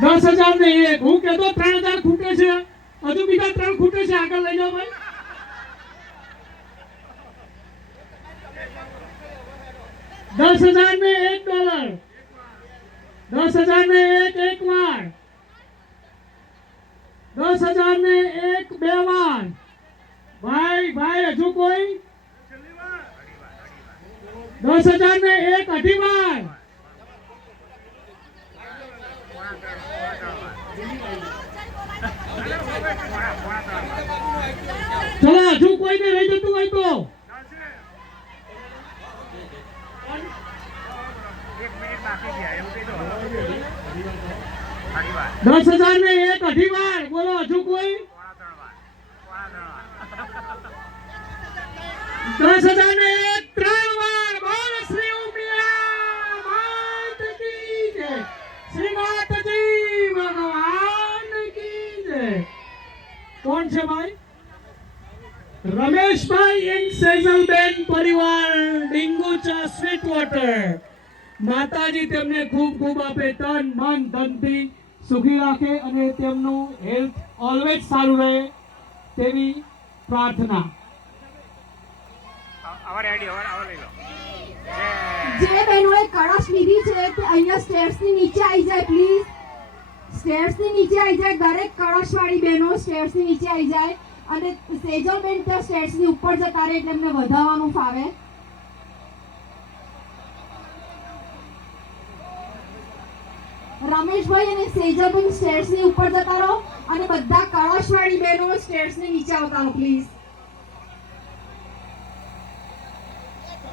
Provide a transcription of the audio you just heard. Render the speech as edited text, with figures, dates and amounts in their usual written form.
10,000 ને 1 હું કહેતો 3,000 ખૂટે છે, હજુ બીજા 3 ખૂટે છે, આગળ લઈ જાઓ ભાઈ. 10,000 ને $1, 10,000 ને 1 એક વાર, 10,000 ને 1 બે વાર. ભાઈ ભાઈ હજુ કોઈ? 10,000 ને 1 અઢી વાર. ચલો હજુ કોઈને રહી જતું હોય તો 10,000 ને 1 અઢી વાર. બોલો હજુ કોઈ? 10,000 ને 1 ત્રણ વાર. બોલ શ્રી ઉમિયા માત કી જય, શ્રીનાથજી ભગવાન કી જય. કોણ છે ભાઈ? રમેશભાઈ એન સેજલબેન પરિવાર ડીંગુચા સ્વીટ વોટર. માતાજી તેમને ખૂબ ખૂબ આપે, તન મન ધનથી સુખી રાખે અને તેમનું હેલ્થ ઓલવેઝ સારું રહે તેવી પ્રાર્થના. જે બહેનોએ કળશ લીધી છે તે અહીંયા સ્ટેર્સની નીચે આવી જાય પ્લીઝ. સ્ટેર્સની નીચે આવી જાય. દરેક કળશવાળી બહેનો સ્ટેર્સની નીચે આવી જાય અને સેજલબેન ત્યાં સ્ટેર્સની ઉપર જતા રહે એટલે એમને વધાવવાનું ફાવે. રમેશભાઈ અને સેજલબેન સ્ટેર્સની ઉપર જતા રહો અને બધા કળશવાળી બહેનો સ્ટેર્સની નીચે આવતા રહો પ્લીઝ.